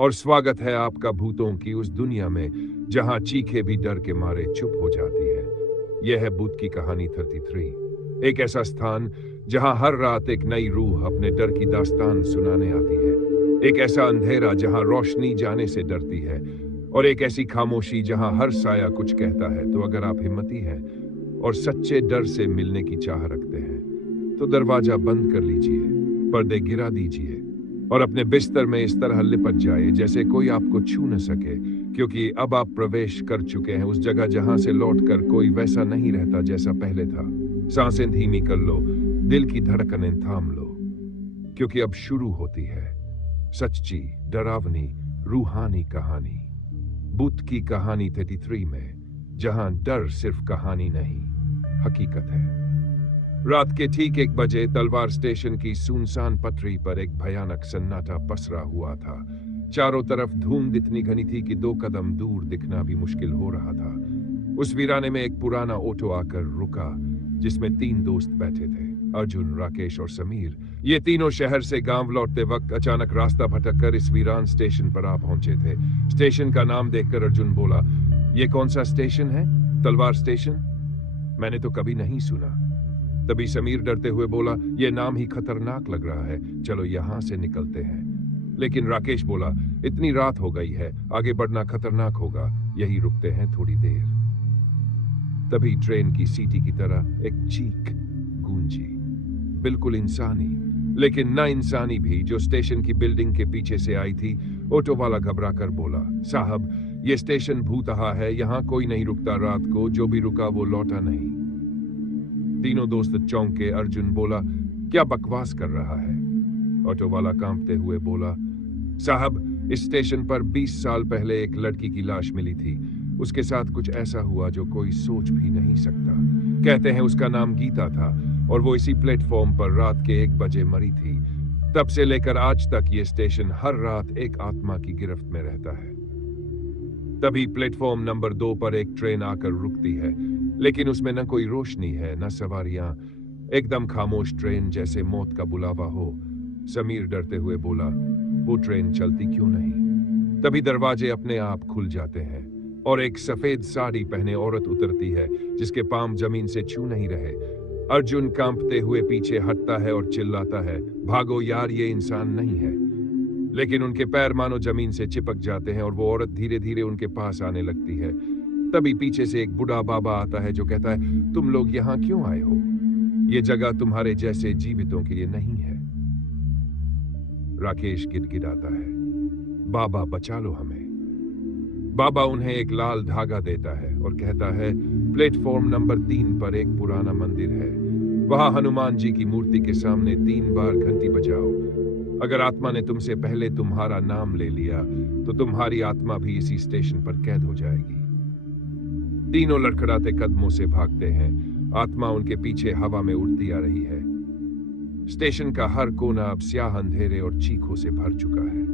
और स्वागत है आपका भूतों की उस दुनिया में जहां चीखें भी डर के मारे चुप हो जाती है। यह है भूत की कहानी 33, एक ऐसा स्थान जहां हर रात एक नई रूह अपने डर की दास्तान सुनाने आती है। एक ऐसा अंधेरा जहां रोशनी जाने से डरती है, और एक ऐसी खामोशी जहां हर साया कुछ कहता है। तो अगर आप हिम्मती हैं और सच्चे डर से मिलने की चाह रखते हैं तो दरवाजा बंद कर लीजिए, पर्दे गिरा दीजिए और अपने बिस्तर में इस तरह लिपट जाए जैसे कोई आपको छू न सके, क्योंकि अब आप प्रवेश कर चुके हैं उस जगह जहां से लौटकर कोई वैसा नहीं रहता जैसा पहले था। सांसें धीमी कर लो, दिल की धड़कनें थाम लो, क्योंकि अब शुरू होती है सच्ची, डरावनी, रूहानी कहानी। भूत की कहानी 33 में, जहां डर सिर्फ कहानी नहीं, हकीकत है। रात के ठीक 1 बजे तलवार स्टेशन की सुनसान पटरी पर एक भयानक सन्नाटा पसरा हुआ था। चारों तरफ धुंध इतनी घनी थी कि 2 कदम दूर दिखना भी मुश्किल हो रहा था। उस वीराने में एक पुराना ऑटो आकर रुका, जिसमें 3 दोस्त बैठे थे, अर्जुन, राकेश और समीर। ये तीनों शहर से गांव लौटते वक्त अचानक रास्ता भटककर इस वीरान स्टेशन पर आ पहुंचे थे। स्टेशन का नाम देखकर अर्जुन बोला, ये कौन सा स्टेशन है? तलवार स्टेशन? मैंने तो कभी नहीं सुना। तभी समीर डरते हुए बोला, यह नाम ही खतरनाक लग रहा है, चलो यहां से निकलते हैं। लेकिन राकेश बोला, इतनी रात हो गई है, आगे बढ़ना खतरनाक होगा, यही रुकते हैं थोड़ी देर। तभी ट्रेन की सीटी की तरह एक चीख गूंजी, बिल्कुल इंसानी, लेकिन ना इंसानी भी, जो स्टेशन की बिल्डिंग के पीछे से आई थी। ऑटो वाला घबरा कर बोला, साहब, ये स्टेशन भूतहा है, यहां कोई नहीं रुकता रात को, जो भी रुका वो लौटा नहीं। तीनों दोस्त चौंके। अर्जुन बोला, क्या बकवास कर रहा है? ऑटो वाला कांपते हुए बोला, साहब, इस स्टेशन पर 20 साल पहले एक लड़की की लाश मिली थी। उसके साथ कुछ ऐसा हुआ जो कोई सोच भी नहीं सकता। कहते हैं उसका नाम गीता था, और वो इसी प्लेटफॉर्म पर रात के 1 बजे मरी थी। तब से लेकर आज तक ये स्टेशन हर रात एक आत्मा की गिरफ्त में रहता है। तभी प्लेटफॉर्म नंबर 2 पर एक ट्रेन आकर रुकती है, लेकिन उसमें न कोई रोशनी है, न सवारियां, एकदम खामोश ट्रेन, जैसे मौत का बुलावा हो। समीर डरते हुए बोला, वो ट्रेन चलती क्यों नहीं? तभी दरवाजे अपने आप खुल जाते हैं और एक सफेद साड़ी पहने औरत उतरती है, जिसके पांव जमीन से छू नहीं रहे। अर्जुन कांपते हुए पीछे हटता है और चिल्लाता है, भागो यार, ये इंसान नहीं है। लेकिन उनके पैर मानो जमीन से चिपक जाते हैं और वो औरत धीरे धीरे उनके पास आने लगती है। तभी पीछे से एक बूढ़ा बाबा आता है जो कहता है, तुम लोग यहाँ क्यों आए हो? ये जगह तुम्हारे जैसे जीवितों के लिए नहीं है। राकेश गिड़गिड़ाता है, बाबा बचा लो हमें। बाबा उन्हें एक लाल धागा देता है और कहता है, प्लेटफॉर्म नंबर 3 पर एक पुराना मंदिर है, वहां हनुमान जी की मूर्ति के सामने 3 बार घंटी बजाओ। अगर आत्मा ने तुमसे पहले तुम्हारा नाम ले लिया तो तुम्हारी आत्मा भी इसी स्टेशन पर कैद हो जाएगी। तीनों लड़खड़ाते कदमों से भागते हैं। आत्मा उनके पीछे हवा में उड़ती आ रही है। स्टेशन का हर कोना अब स्याह अंधेरे और चीखों से भर चुका है।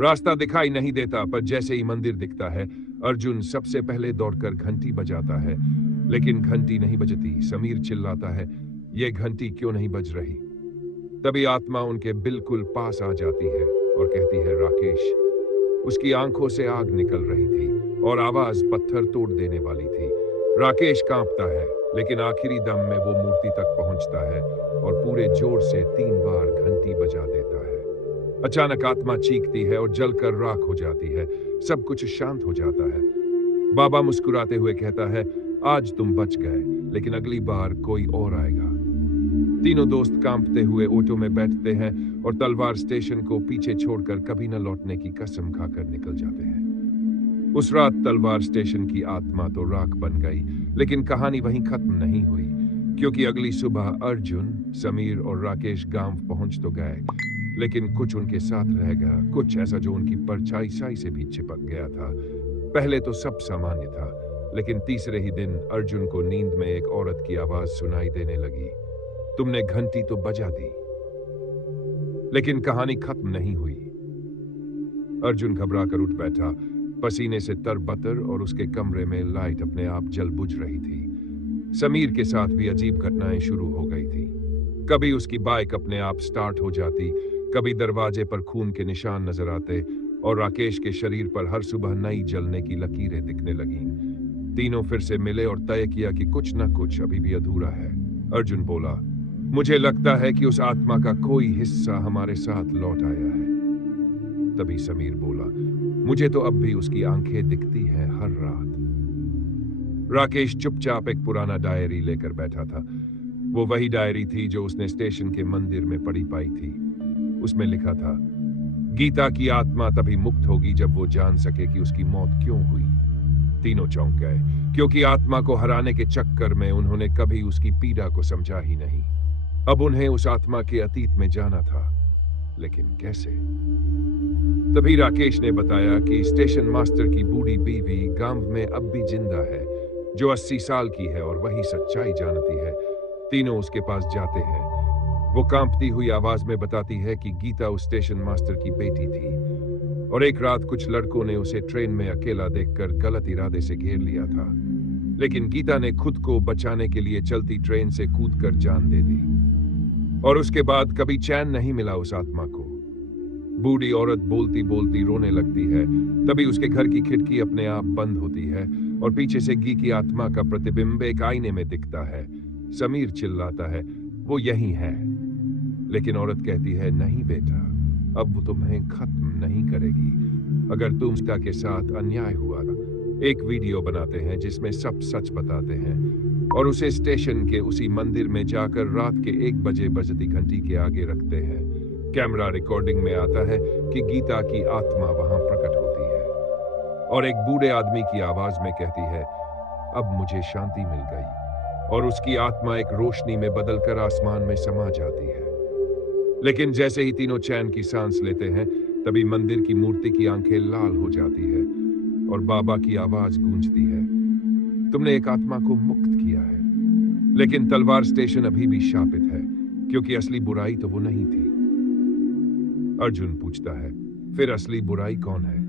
रास्ता दिखाई नहीं देता, पर जैसे ही मंदिर दिखता है, अर्जुन सबसे पहले दौड़कर घंटी बजाता है, लेकिन घंटी नहीं बजती। समीर चिल्लाता है, यह घंटी क्यों नहीं बज रही? तभी आत्मा उनके बिल्कुल पास आ जाती है और कहती है, राकेश। उसकी आंखों से आग निकल रही थी और आवाज पत्थर तोड़ देने वाली थी। राकेश कांपता है, लेकिन आखिरी दम में वो मूर्ति तक पहुंचता है और पूरे जोर से 3 बार घंटी बजा देता है। अचानक आत्मा चीखती है और जलकर राख हो जाती है। सब कुछ शांत हो जाता है। बाबा मुस्कुराते हुए कहता है, आज तुम बच गए, लेकिन अगली बार कोई और आएगा। तीनों दोस्त कांपते हुए ऑटो में बैठते हैं और तलवार स्टेशन को पीछे छोड़कर कभी न लौटने की कसम खाकर निकल जाते हैं। उस रात तलवार स्टेशन की आत्मा तो राख बन गई, लेकिन कहानी वहीं खत्म नहीं हुई, क्योंकि अगली सुबह अर्जुन, समीर और राकेश गांव पहुंच तो गए, लेकिन कुछ उनके साथ रह गया, कुछ ऐसा जो उनकी परछाई से भी चिपक गया था। पहले तो सब सामान्य था, लेकिन तीसरे ही दिन अर्जुन को नींद में एक औरत की आवाज सुनाई देने लगी, तुमने घंटी तो बजा दी। लेकिन कहानी खत्म नहीं हुई। अर्जुन घबरा कर उठ बैठा, पसीने से तरबतर, और उसके कमरे में लाइट अपने आप जल बुझ रही थी। समीर के साथ भी अजीब घटनाएं शुरू हो गई थी। कभी उसकी बाइक अपने आप स्टार्ट हो जाती, कभी दरवाजे पर खून के निशान नजर आते, और राकेश के शरीर पर हर सुबह नई जलने की लकीरें दिखने लगीं। तीनों फिर से मिले और तय किया कि कुछ न कुछ अभी भी अधूरा है। अर्जुन बोला, मुझे लगता है कि उस आत्मा का कोई हिस्सा हमारे साथ लौट आया है। तभी समीर बोला, मुझे तो अब भी उसकी आंखें दिखती हैं हर रात। राकेश चुपचाप एक पुराना डायरी लेकर बैठा था। वो वही डायरी थी जो उसने स्टेशन के मंदिर में पढ़ी पाई थी। उसमें लिखा था, गीता की आत्मा तभी मुक्त होगी जब वो जान सके कि उसकी मौत क्यों हुई। तीनों चौंक गए, क्योंकि आत्मा को हराने के चक्कर में उन्होंने कभी उसकी पीड़ा को समझा ही नहीं। अब उन्हें उस आत्मा के अतीत में जाना था, लेकिन कैसे? तभी राकेश ने बताया कि स्टेशन मास्टर की बूढ़ी बीवी गांव में अब भी जिंदा है, जो 80 साल की है और वही सच्चाई जानती है। तीनों उसके पास जाते हैं। वो कांपती हुई आवाज में बताती है कि गीता उस स्टेशन मास्टर की बेटी थी और एक रात कुछ लड़कों ने उसे ट्रेन में अकेला देखकर गलत इरादे से घेर लिया था, लेकिन गीता ने खुद को बचाने के लिए चलती ट्रेन से कूदकर जान दे दी और उसके बाद कभी चैन नहीं मिला उस आत्मा को। बूढ़ी औरत बोलती बोलती रोने लगती है। तभी उसके घर की खिड़की अपने आप बंद होती है और पीछे से गी की आत्मा का प्रतिबिंब एक आईने में दिखता है। समीर चिल्लाता है, वो यही है। लेकिन औरत कहती है, नहीं बेटा, अब वो तुम्हें खत्म नहीं करेगी। अगर तुम के साथ अन्याय हुआ, एक वीडियो बनाते हैं जिसमें सब सच बताते हैं और उसे स्टेशन के उसी मंदिर में जाकर रात के 1 बजे बजती घंटी के आगे रखते हैं। कैमरा रिकॉर्डिंग में आता है कि गीता की आत्मा वहां प्रकट होती है और एक बूढ़े आदमी की आवाज में कहती है, अब मुझे शांति मिल गई, और उसकी आत्मा एक रोशनी में बदलकर आसमान में समा जाती है। लेकिन जैसे ही तीनों चैन की सांस लेते हैं, तभी मंदिर की मूर्ति की आंखें लाल हो जाती है और बाबा की आवाज गूंजती है, तुमने एक आत्मा को मुक्त किया है, लेकिन तलवार स्टेशन अभी भी शापित है, क्योंकि असली बुराई तो वो नहीं थी। अर्जुन पूछता है, फिर असली बुराई कौन है?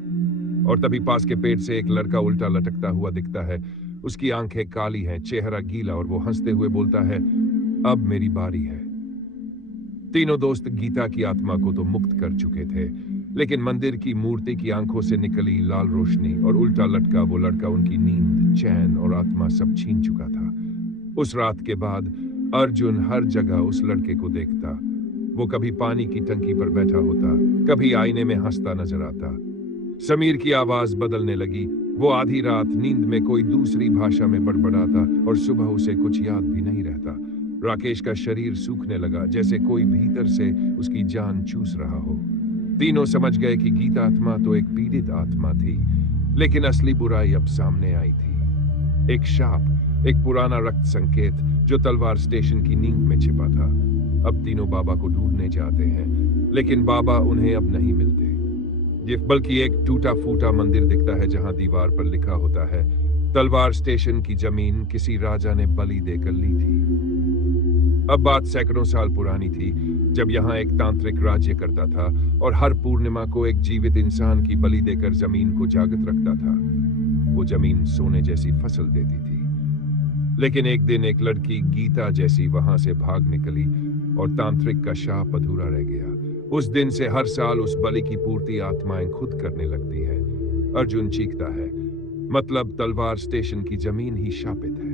और तभी पास के पेड़ से एक लड़का उल्टा लटकता हुआ दिखता है। उसकी आंखें काली हैं, चेहरा गीला, और वो हंसते हुए बोलता है, अब मेरी बारी है। तीनों दोस्त गीता की आत्मा को तो मुक्त कर चुके थे, लेकिन मंदिर की मूर्ति की आंखों से निकली लाल रोशनी और उल्टा लटका वो लड़का उनकी नींद, चैन और आत्मा सब छीन चुका था। उस रात के बाद अर्जुन हर जगह उस लड़के को देखता। वो कभी पानी की टंकी पर बैठा होता, कभी आईने में हंसता नजर आता। समीर की आवाज बदलने लगी। वो आधी रात नींद में कोई दूसरी भाषा में बड़बड़ाता और सुबह उसे कुछ याद भी नहीं रहता। राकेश का शरीर सूखने लगा, जैसे कोई भीतर से उसकी जान चूस रहा हो। तीनों समझ गए कि गीता आत्मा तो एक पीड़ित आत्मा थी, लेकिन असली बुराई अब सामने आई थी। एक शाप, एक पुराना रक्त संकेत जो तलवार स्टेशन की नींव में छिपा था। अब तीनों बाबा को ढूंढने जाते हैं, लेकिन बाबा उन्हें अब नहीं मिलते, बल्कि एक टूटा फूटा मंदिर दिखता है जहां दीवार पर लिखा होता है, तलवार स्टेशन की जमीन किसी राजा ने बलि देकर ली थी। अब बात सैकड़ों साल पुरानी थी, जब यहाँ एक तांत्रिक राज्य करता था और हर पूर्णिमा को एक जीवित इंसान की बलि देकर जमीन को जागृत रखता था। वो जमीन सोने जैसी फसल देती थी। लेकिन एक दिन एक लड़की गीता जैसी वहां से भाग निकली और तांत्रिक का शाप अधूरा रह गया। उस दिन से हर साल उस बलि की पूर्ति आत्माएं खुद करने लगती है। अर्जुन चीखता है, मतलब तलवार स्टेशन की जमीन ही शापित है।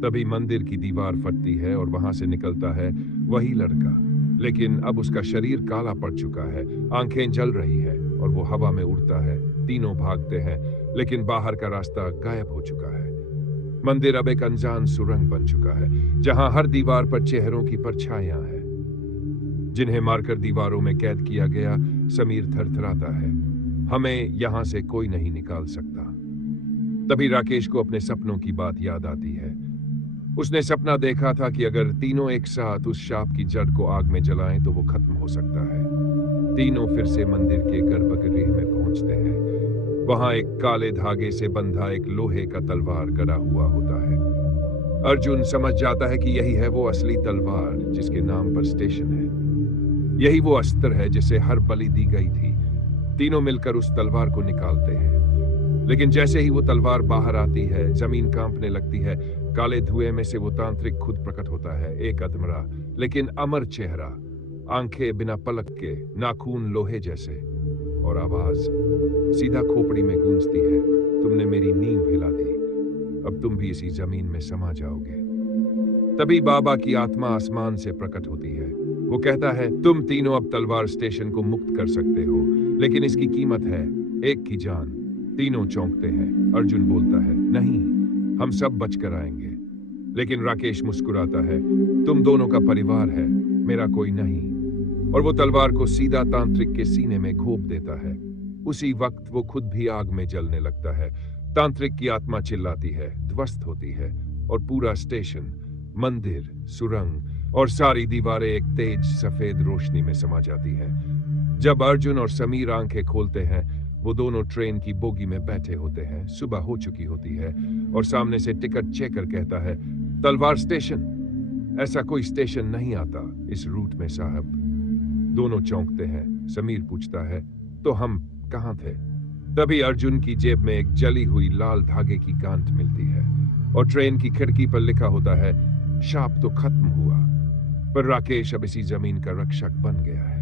तभी मंदिर की दीवार फटती है और वहां से निकलता है वही लड़का, लेकिन अब उसका शरीर काला पड़ चुका है, आंखें जल रही है और वो हवा में उड़ता है। तीनों भागते हैं, लेकिन बाहर का रास्ता गायब हो चुका है। मंदिर अब एक अनजान सुरंग बन चुका है, जहां हर दीवार पर चेहरों की परछाइयां हैं, जिन्हें मारकर दीवारों में कैद किया गया। समीर थरथराता है, हमें यहां से कोई नहीं निकाल सकता। तभी राकेश को अपने सपनों की बात याद आती है। उसने सपना देखा था कि अगर तीनों एक साथ उस शाप की जड़ को आग में जलाएं तो वो खत्म हो सकता है। तीनों फिर से मंदिर के गर्भगृह में पहुंचते हैं। वहां एक काले धागे से बंधा एक लोहे का तलवार गड़ा हुआ होता है। अर्जुन समझ जाता है कि यही है वो असली तलवार जिसके नाम पर स्टेशन है। यही वो अस्त्र है जिसे हर बलि दी गई थी। तीनों मिलकर उस तलवार को निकालते हैं, लेकिन जैसे ही वो तलवार बाहर आती है, जमीन कांपने लगती है। काले धुएं में से वो तांत्रिक खुद प्रकट होता है, एक अधमरा लेकिन अमर चेहरा, आंखें बिना पलक के, नाखून लोहे जैसे, और आवाज सीधा खोपड़ी में गूंजती है, तुमने मेरी नींव हिला दी, अब तुम भी इसी जमीन में समा जाओगे। तभी बाबा की आत्मा आसमान से प्रकट होती है। वो कहता है, तुम तीनों अब तलवार स्टेशन को मुक्त कर सकते हो, लेकिन इसकी कीमत है एक की जान। तीनों चौंकते हैं। अर्जुन बोलता है, नहीं, हम सब बचकर आएंगे। लेकिन राकेश मुस्कुराता है, तुम दोनों का परिवार है, मेरा कोई नहीं। और वो तलवार को सीधा तांत्रिक के सीने में घोंप देता है। उसी वक्त वो खुद भी आग में जलने लगता है। तांत्रिक की आत्मा चिल्लाती है, ध्वस्त होती है, और पूरा स्टेशन, मंदिर, सुरंग और सारी दीवारें एक तेज सफेद रोशनी में समा जाती हैं। जब अर्जुन और समीर आंखें खोलते हैं, वो दोनों ट्रेन की बोगी में बैठे होते हैं। सुबह हो चुकी होती है और सामने से टिकट चेकर कहता है, तलवार स्टेशन? ऐसा कोई स्टेशन नहीं आता इस रूट में साहब। दोनों चौंकते हैं। समीर पूछता है, तो हम कहाँ थे? तभी अर्जुन की जेब में एक जली हुई लाल धागे की गांठ मिलती है और ट्रेन की खिड़की पर लिखा होता है, शाप तो खत्म हुआ, पर राकेश अब इसी जमीन का रक्षक बन गया है।